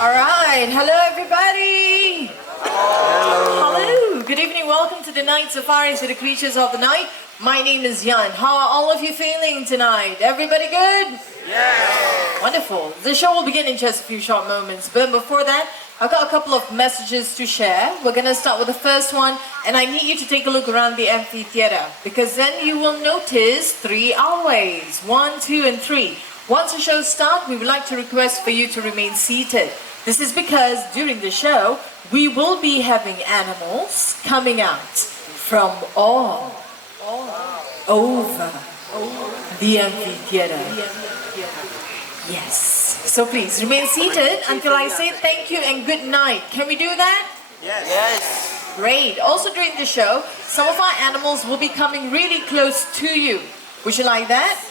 All right, hello everybody. Hello. Good evening. Welcome to the night safari to the creatures of the night. My name is Yan. How are all of you feeling tonight? Everybody good? Yeah. Wonderful. The show will begin in just a few short moments. But before that, I've got a couple of messages to share. We're going to start with the first one, and I need you to take a look around the amphitheater, because then you will notice 3 alleyways, 1, 2, and 3. Once the show starts, we would like to request for you to remain seated. This is because during the show, we will be having animals coming out from all over the amphitheater. Yes. So please remain seated until I say thank you and good night. Can we do that? Yes. Great. Also during the show, some of our animals will be coming really close to you. Would you like that?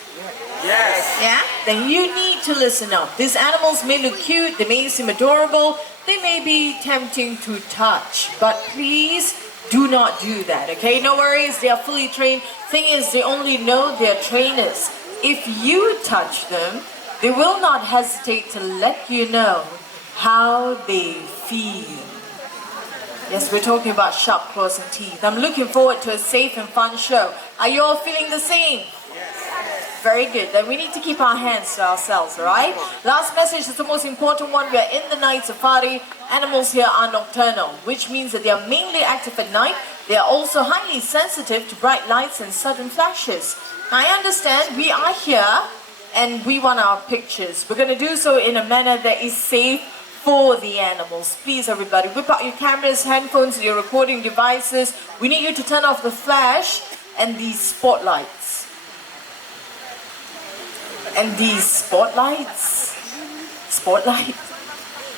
Yes. Yeah? Then you need to listen up. These animals may look cute, they may seem adorable, they may be tempting to touch, but please do not do that, okay? No worries, they are fully trained. Thing is, they only know their trainers. If you touch them, they will not hesitate to let you know how they feel. Yes, we're talking about sharp claws and teeth. I'm looking forward to a safe and fun show. Are you all feeling the same? Very good. Then we need to keep our hands to ourselves, alright? Last message is the most important one. We are in the night safari. Animals here are nocturnal, which means that they are mainly active at night. They are also highly sensitive to bright lights and sudden flashes. Now, I understand we are here and we want our pictures. We're going to do so in a manner that is safe for the animals. Please, everybody, whip out your cameras, handphones, your recording devices. We need you to turn off the flash and these spotlights. And these spotlights?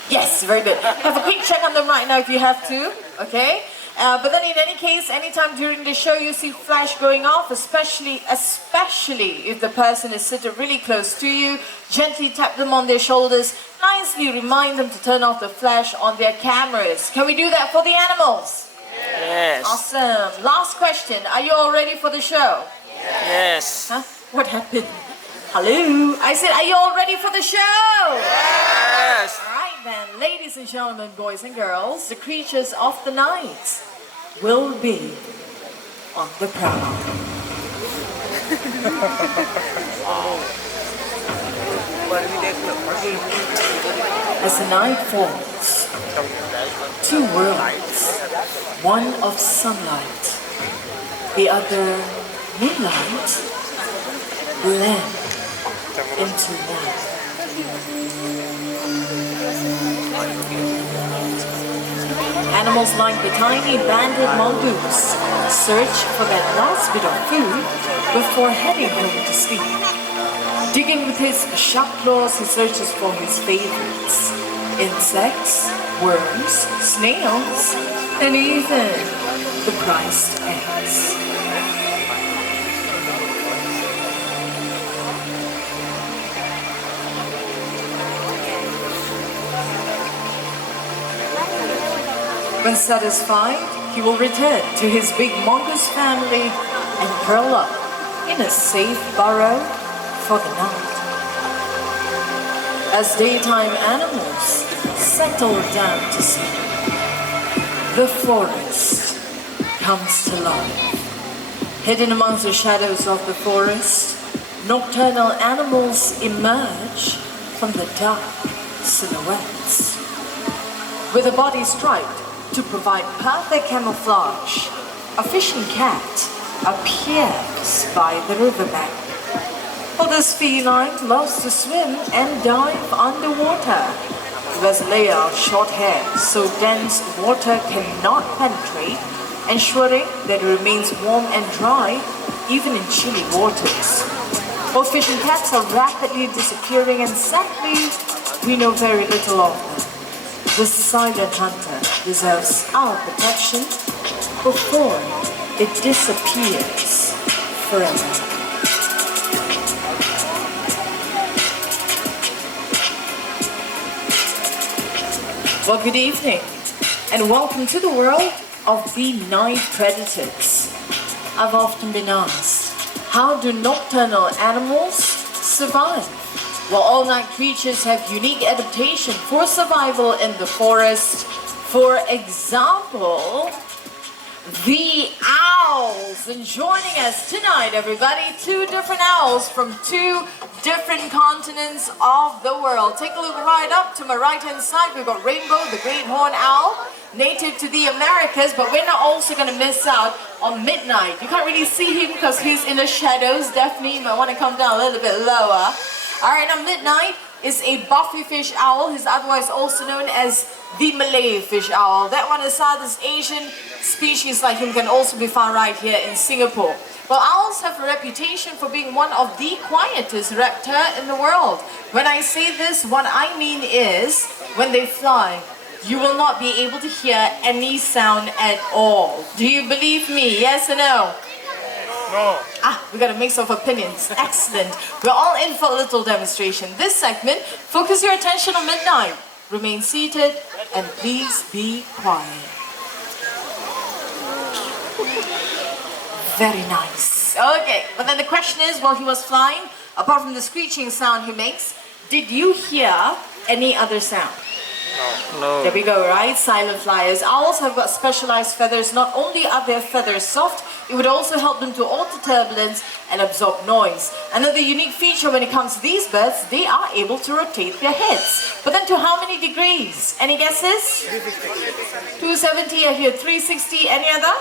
Yes, very good. Have a quick check on them right now if you have to, okay? But then in any case, anytime during the show you see flash going off, especially if the person is sitting really close to you, gently tap them on their shoulders, nicely remind them to turn off the flash on their cameras. Can we do that for the animals? Yes. Awesome. Last question. Are you all ready for the show? Yes. Huh? What happened? Hello? I said, are you all ready for the show? Yes. All right then, ladies and gentlemen, boys and girls, the creatures of the night will be on the prowl. As the night falls, 2 worlds, one of sunlight, the other moonlight, blend into one. Animals like the tiny banded mongoose search for that last bit of food before heading home to sleep. Digging with his sharp claws, he searches for his favorites: insects, worms, snails, and even the priced eggs. When satisfied, he will return to his big mongoose family and curl up in a safe burrow for the night. As daytime animals settle down to sleep, the forest comes to life. Hidden amongst the shadows of the forest, nocturnal animals emerge from the dark silhouettes. With a body striped to provide perfect camouflage, a fishing cat appears by the riverbank. For this feline loves to swim and dive underwater. It has a layer of short hair so dense water cannot penetrate, ensuring that it remains warm and dry even in chilly waters. Both fishing cats are rapidly disappearing, and sadly, we know very little of them. The silent hunter deserves our protection before it disappears forever. Well, good evening, and welcome to the world of the night predators. I've often been asked, how do nocturnal animals survive? Well, all-night creatures have unique adaptation for survival in the forest. For example, the owls. And joining us tonight, everybody, two different owls from two different continents of the world. Take a look right up to my right-hand side. We've got Rainbow, the great horned owl, native to the Americas, but we're not also going to miss out on Midnight. You can't really see him because he's in the shadows. Definitely, you might want to come down a little bit lower. All right, now Midnight is a buffy fish owl. He's otherwise also known as the Malay fish owl. That one is Southeast Asian species like him can also be found right here in Singapore. Well, owls have a reputation for being one of the quietest raptor in the world. When I say this, what I mean is when they fly, you will not be able to hear any sound at all. Do you believe me? Yes or no? No. We got a mix of opinions. Excellent. We're all in for a little demonstration. This segment, focus your attention on Midnight. Remain seated and please be quiet. Very nice. Okay, but then the question is, while he was flying, apart from the screeching sound he makes, did you hear any other sound? No. There we go, right? Silent flyers. Owls have got specialized feathers. Not only are their feathers soft, it would also help them to alter turbulence and absorb noise. Another unique feature when it comes to these birds, they are able to rotate their heads. But then to how many degrees? Any guesses? 270, I hear 360. Any other?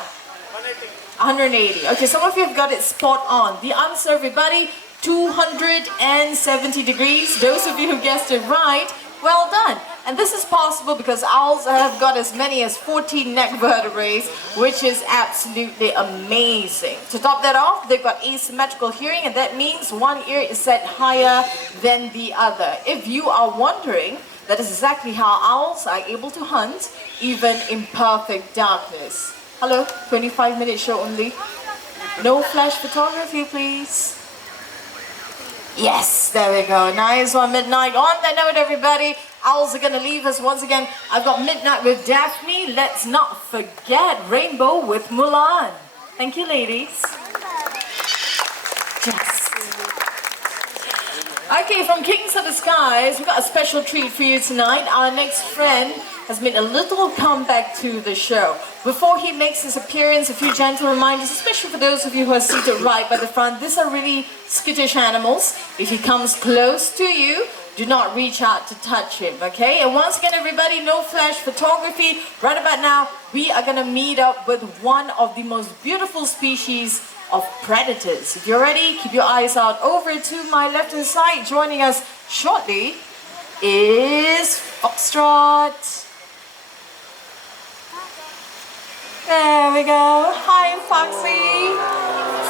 180. Okay, some of you have got it spot on. The answer, everybody, 270 degrees. Those of you who guessed it right, well done. And this is possible because owls have got as many as 14 neck vertebrae, which is absolutely amazing. To top that off, they've got asymmetrical hearing, and that means one ear is set higher than the other. If you are wondering, that is exactly how owls are able to hunt, even in perfect darkness. Hello, 25-minute show only. No flash photography, please. Yes, there we go. Nice one, Midnight. On that note, everybody, owls are going to leave us once again. I've got Midnight with Daphne. Let's not forget Rainbow with Mulan. Thank you, ladies. Yes. Okay, from Kings of the Skies, we've got a special treat for you tonight. Our next friend has made a little comeback to the show. Before he makes his appearance, a few gentle reminders, especially for those of you who are seated right by the front. These are really skittish animals. If he comes close to you, do not reach out to touch him, okay? And once again, everybody, no flash photography. Right about now, we are going to meet up with one of the most beautiful species of predators. If you're ready, keep your eyes out. Over to my left-hand side, joining us shortly is Foxtrot. There we go. Hi, Foxy.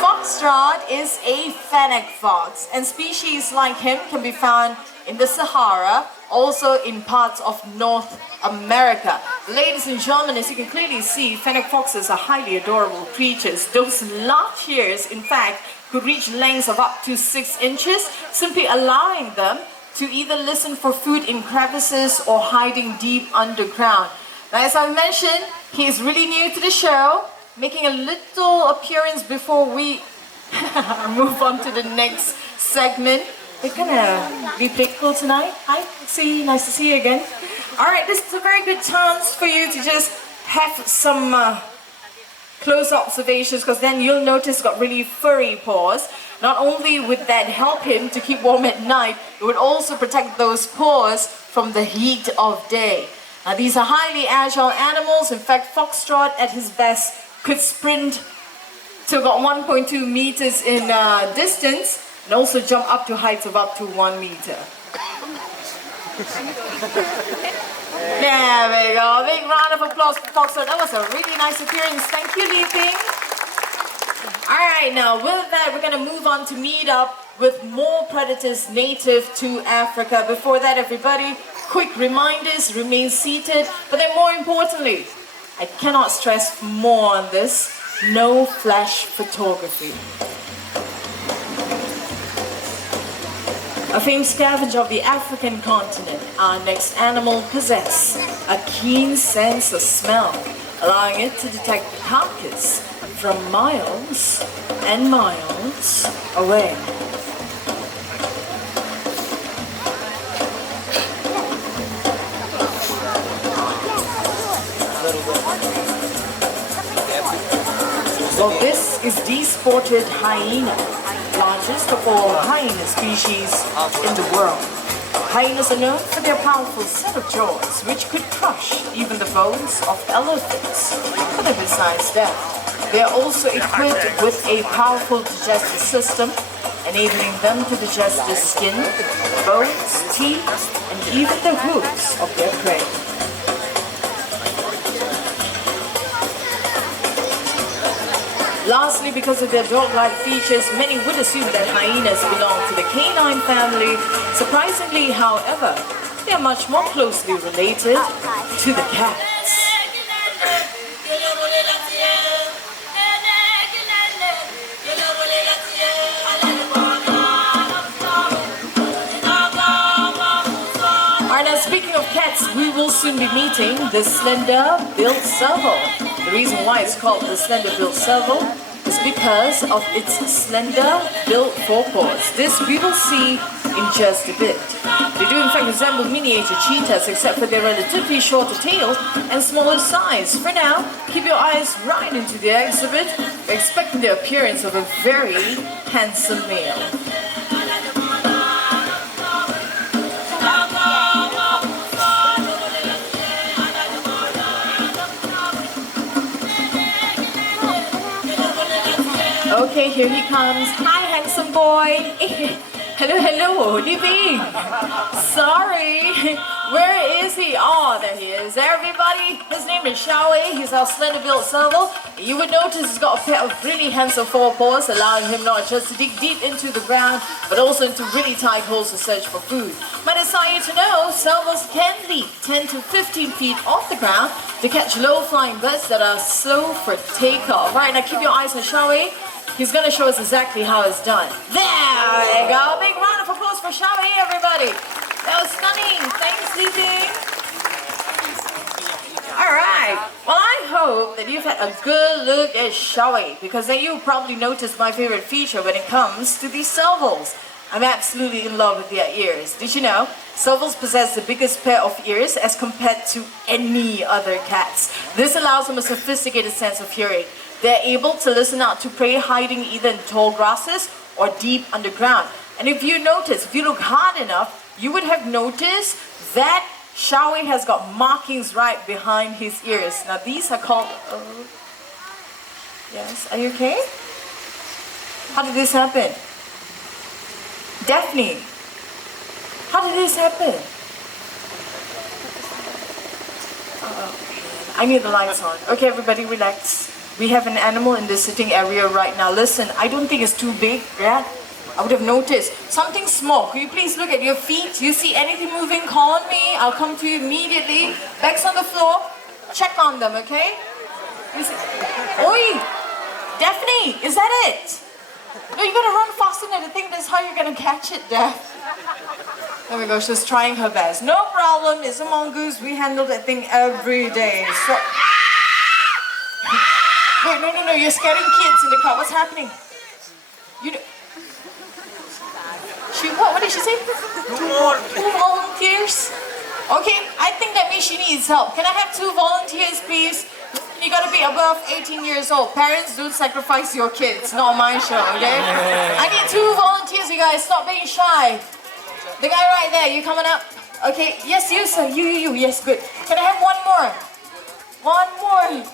Foxtrot is a Fennec fox, and species like him can be found in the Sahara, also in parts of North America. Ladies and gentlemen, as you can clearly see, Fennec foxes are highly adorable creatures. Those large ears, in fact, could reach lengths of up to 6 inches, simply allowing them to either listen for food in crevices or hiding deep underground. Now, as I mentioned, he is really new to the show, making a little appearance before we move on to the next segment. We're gonna be playful tonight. Hi, see, nice to see you again. All right, this is a very good chance for you to just have some close observations, because then you'll notice he's got really furry paws. Not only would that help him to keep warm at night, it would also protect those paws from the heat of day. Now, these are highly agile animals. In fact, Foxtrot at his best could sprint to about 1.2 meters in distance and also jump up to heights of up to 1 meter. There we go. Big round of applause for Foxtrot. That was a really nice appearance. Thank you, Li Ping. All right, now with that, we're going to move on to meet up with more predators native to Africa. Before that, everybody, quick reminders, remain seated, but then more importantly, I cannot stress more on this, no flash photography. A famed scavenger of the African continent, our next animal possesses a keen sense of smell, allowing it to detect the carcass from miles and miles away. Well, this is the spotted hyena, largest of all hyena species in the world. Hyenas are known for their powerful set of jaws, which could crush even the bones of elephants. But besides that, they are also equipped with a powerful digestive system, enabling them to digest the skin, bones, teeth, and even the hooves of their prey. Lastly, because of their dog-like features, many would assume that hyenas belong to the canine family. Surprisingly, however, they are much more closely related to the cats. Alright, now speaking of cats, we will soon be meeting the slender-built serval. The reason why it's called the slender-built serval is because of its slender-built forepaws. This we will see in just a bit. They do in fact resemble miniature cheetahs except for their relatively shorter tails and smaller size. For now, keep your eyes right into the exhibit. We're expecting the appearance of a very handsome male. Okay, here he comes. Hi, handsome boy. Hello, hello. What do you mean? Sorry. Where is he? Oh, there he is. Everybody, his name is Shaowei. He's our slender-built serval. You would notice he's got a pair of really handsome forepaws, allowing him not just to dig deep into the ground, but also into really tight holes to search for food. But it's all you to know, servals can leap 10 to 15 feet off the ground to catch low-flying birds that are slow for takeoff. Right, now keep your eyes on Shaowei. He's going to show us exactly how it's done. There we go. Big round of applause for Shaowei, everybody. That was stunning. Thanks, Li. Alright. Well, I hope that you've had a good look at Shaowei, because then you probably noticed my favorite feature when it comes to these servals. I'm absolutely in love with their ears. Did you know? Servals possess the biggest pair of ears as compared to any other cats. This allows them a sophisticated sense of hearing. They're able to listen out to prey hiding either in tall grasses or deep underground. And if you notice, if you look hard enough, you would have noticed that Shaowei has got markings right behind his ears. Now these are called... yes, are you okay? How did this happen? Daphne, how did this happen? I need the lights on. Okay, everybody relax. We have an animal in the sitting area right now. Listen, I don't think it's too big, yeah? I would have noticed. Something small. Could you please look at your feet? Do you see anything moving? Call on me. I'll come to you immediately. Bags on the floor. Check on them, okay? You see? Oi! Daphne, is that it? No, you gotta run faster than I think that's how you're gonna catch it, Daph. There we go, she's trying her best. No problem, it's a mongoose. We handle that thing every day. So... Wait, no, you're scaring kids in the crowd. What's happening? You know... What did she say? Two volunteers? Okay, I think that means she needs help. Can I have 2 volunteers, please? You gotta be above 18 years old. Parents, don't sacrifice your kids. Not my show, okay? I need 2 volunteers, you guys. Stop being shy. The guy right there, you coming up? Okay, yes, you, sir. You. Yes, good. Can I have one more? One more.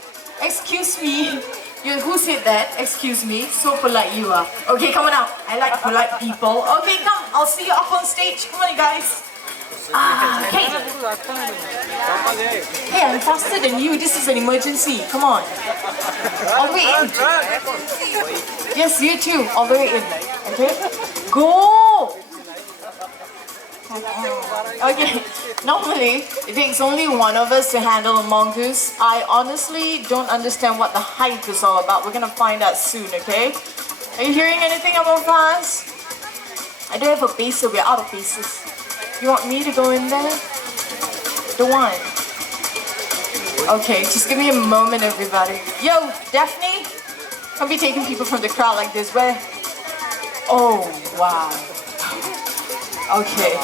Excuse me. Who said that? Excuse me. So polite you are. Okay, come on out. I like polite people. Okay, come. I'll see you up on stage. Come on, you guys. Okay. Hey, I'm faster than you. This is an emergency. Come on. All the way in. Yes, you too. All the way in. Okay? Go! Okay, normally it takes only one of us to handle a mongoose. I honestly don't understand what the hype is all about. We're gonna find out soon, okay? Are you hearing anything about us? I don't have a baser, we're out of bases. You want me to go in there? Don't want. Okay, just give me a moment, everybody. Yo, Daphne, don't be taking people from the crowd like this. Where? Oh, wow. Okay,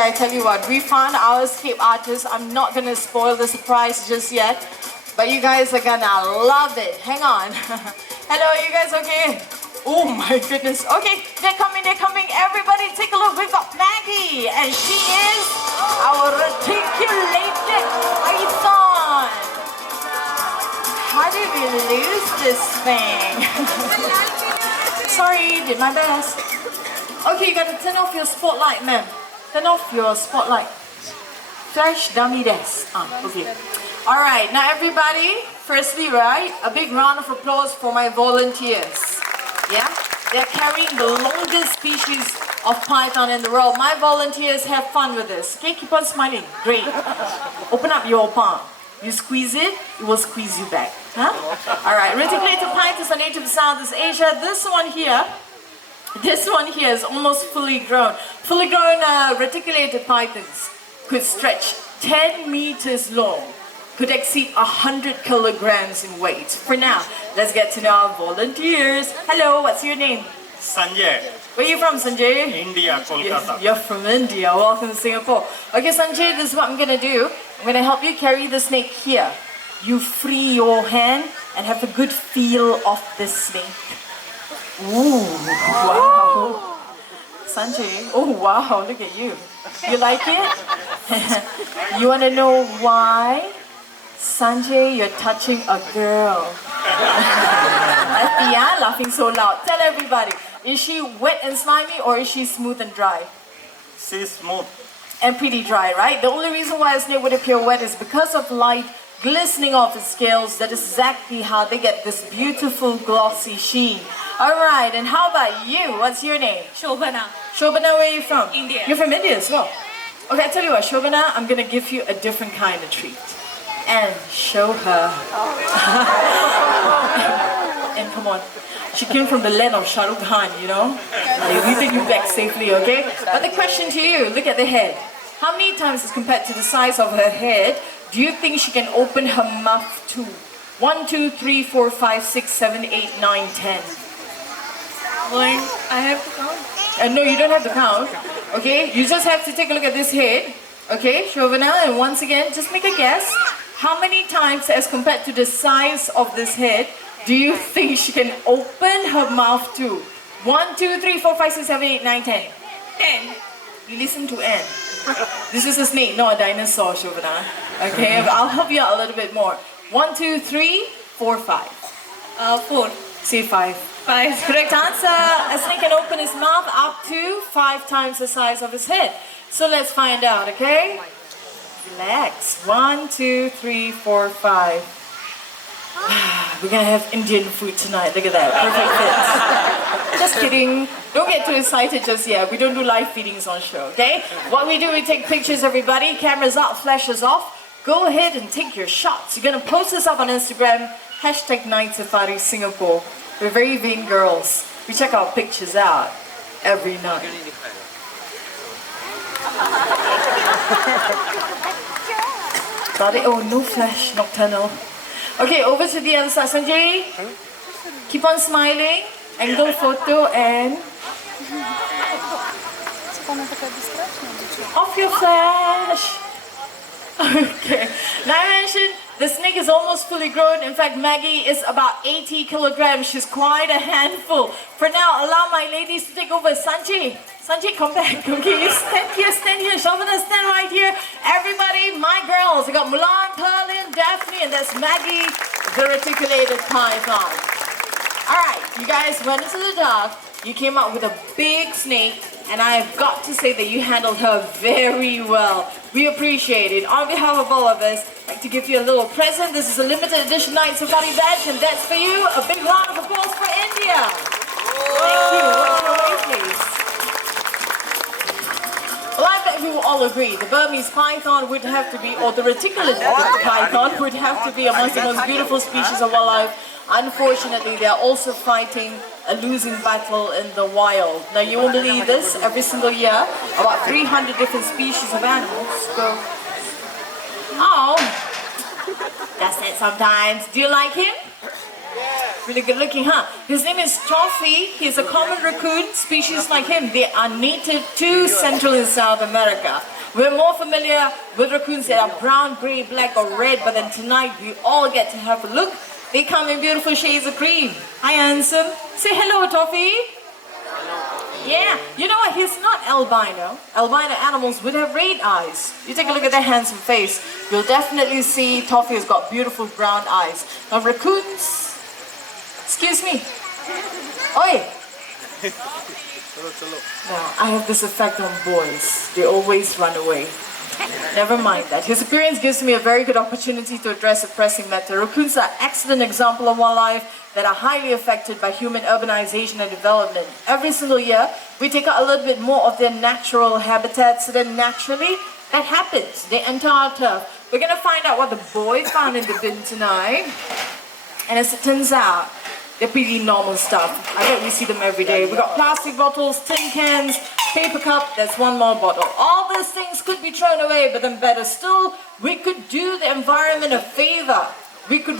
I tell you what, we found our escape artist. I'm not gonna spoil the surprise just yet, but you guys are gonna love it. Hang on. Hello, you guys okay? Oh my goodness. Okay, they're coming. Everybody take a look. We've got Maggie, and she is our reticulated python. How did we lose this thing? Sorry, did my best. Okay, you gotta turn off your spotlight, ma'am. Turn off your spotlight. Flash dummy desk. Okay. Alright, now everybody, firstly, right, a big round of applause for my volunteers. Yeah? They're carrying the longest species of python in the world. My volunteers have fun with this. Okay, keep on smiling. Great. Open up your palm. You squeeze it, it will squeeze you back. Huh? Alright, reticulated pythons are native to Southeast Asia. This one here is almost fully grown. Fully grown reticulated pythons could stretch 10 meters long, could exceed 100 kilograms in weight. For now, let's get to know our volunteers. Hello, what's your name? Sanjay, Where are you from, Sanjay? India, Kolkata. Yes, you're from India. Welcome to Singapore. Okay, Sanjay, this is what I'm gonna do. I'm gonna help you carry the snake here. You free your hand and have a good feel of the snake. Ooh, wow. Sanjay, oh wow, look at you. You like it? You wanna know why? Sanjay, you're touching a girl. FBI laughing so loud. Tell everybody, is she wet and slimy or is she smooth and dry? She's smooth. And pretty dry, right? The only reason why a snake would appear wet is because of light glistening off its scales. That is exactly how they get this beautiful glossy sheen. Alright, and how about you? What's your name? Shobhana. Shobhana, where are you from? India. You're from India as well. Okay, I tell you what, Shobhana, I'm gonna give you a different kind of treat. And show her. And come on. She came from the land of Shah Rukh Khan, you know? We take you back safely, okay? But the question to you, look at the head. How many times as compared to the size of her head do you think she can open her mouth to? 1, 2, 3, 4, 5, 6, 7, 8, 9, 10. One, I have to count. No, you don't have to count. Okay, you just have to take a look at this head. Okay, Shobhana, and once again, just make a guess. How many times as compared to the size of this head do you think she can open her mouth to? 1, 2, 3, 4, 5, 6, 7, 8, 9, 10. 10. You listen to N. This is a snake, not a dinosaur, Shobhana. Okay, I'll help you out a little bit more. 1, 2, 3, 4, 5. 4. Say 5. 5. Correct answer. A snake can open his mouth up to 5 times the size of his head. So let's find out, okay? Relax. 1, 2, 3, 4, 5. We're gonna have Indian food tonight. Look at that. Perfect fit. Just kidding. Don't get too excited just yet. We don't do live feedings on show, okay? What we do, we take pictures, everybody. Cameras out, flashes off. Go ahead and take your shots. You're gonna post this up on Instagram. # Night Safari Singapore. We're very vain girls. We check our pictures out every night. Got it? Oh, no flash, Nocturnal. Okay, over to the other side. Sanjay, keep on smiling. Angle photo and off your flash. Okay, now I mentioned the snake is almost fully grown. In fact, Maggie is about 80 kilograms. She's quite a handful. For now, allow my ladies to take over. Sanjay, come back. Okay, you stand here. Shobhana, stand right here. Everybody, my girls. We got Mulan, Perlin, Daphne, and that's Maggie, the reticulated python. Alright, you guys went into the dark. You came out with a big snake, and I've got to say that you handled her very well. We appreciate it. On behalf of all of us, I'd like to give you a little present. This is a limited edition Night Safari badge, and that's for you. A big round of applause for India. Thank you. What's your name, please? Well, I bet we will all agree the Burmese python would have to be, or the reticulated python would have to be amongst the most beautiful species of wildlife. Unfortunately, they are also fighting a losing battle in the wild. Now you won't believe this, every single year, about 300 different species of animals go. Oh, that's it sometimes. Do you like him? Really good looking, huh? His name is Toffee. He's a common raccoon. Species like him, they are native to Central and South America. We're more familiar with raccoons that are brown, grey, black or red, but then tonight we all get to have a look. They come in beautiful shades of cream. Hi, handsome. Say hello, Toffee. Yeah, you know what? He's not albino. Albino animals would have red eyes. You take a look at their handsome face. You'll definitely see Toffee has got beautiful brown eyes. Now, raccoons... Excuse me. Oi! Now, I have this effect on boys. They always run away. Never mind that. His appearance gives me a very good opportunity to address a pressing matter. Raccoons are an excellent example of wildlife that are highly affected by human urbanization and development. Every single year, we take out a little bit more of their natural habitat, so then naturally, that happens. They enter our turf. We're going to find out what the boy found in the bin tonight. And as it turns out, they're pretty normal stuff. I bet we see them every day. We got plastic bottles, tin cans, paper cup, there's one more bottle. All these things could be thrown away, but then better still, we could do the environment a favor. We could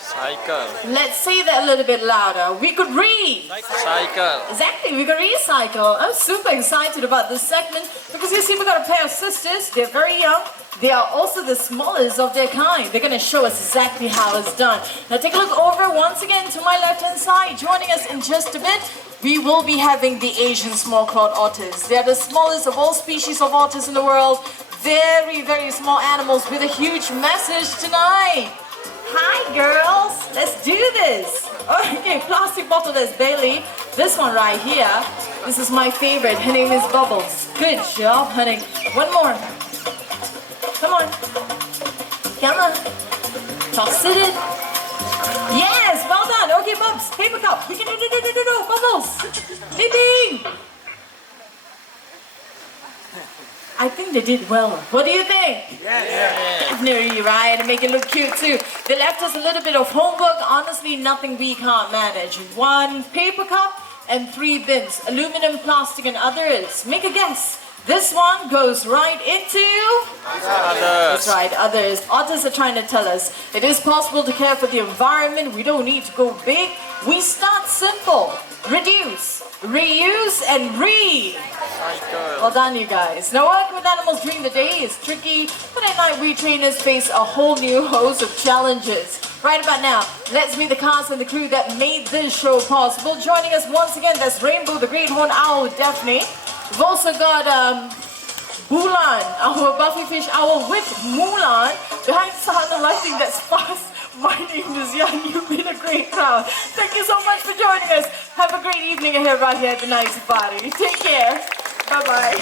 Cycle. Let's say that a little bit louder. We could Cycle. Exactly, we could recycle. I'm super excited about this segment because you see we got a pair of sisters. They're very young. They are also the smallest of their kind. They're going to show us exactly how it's done. Now take a look over once again to my left-hand side. Joining us in just a bit, we will be having the Asian small-clawed otters. They are the smallest of all species of otters in the world. Very, very small animals with a huge message tonight. Hi, girls. Let's do this. Okay, plastic bottle, there's Bailey. This one right here, this is my favorite. Her name is Bubbles. Good job, honey. One more. Come on. Come on. Toss it in. Yes, well done. Okay, Bubs, paper cup. We can do, Bubbles. Ding. I think they did well. What do you think? Yeah. Definitely, right? And make it look cute too. They left us a little bit of homework. Honestly, nothing we can't manage. 1 paper cup and 3 bins. Aluminum, plastic and others. Make a guess. This one goes right into... Others. That's right, others. Otters are trying to tell us it is possible to care for the environment. We don't need to go big. We start simple. Reduce, reuse and Cycle. well done, you guys. Now, working with animals during the day is tricky, but at night we trainers face a whole new host of challenges. Right about now, let's meet the cast and the crew that made this show possible. Joining us once again, that's Rainbow, the Great Horned Owl, Daphne. We've also got Bulan, our Buffy Fish Owl with Mulan. Behind the lighting that's fast. My name is Yan. You've been a great crowd. Thank you so much for joining us. Have a great evening ahead right here at the Night Safari. Take care. Bye-bye.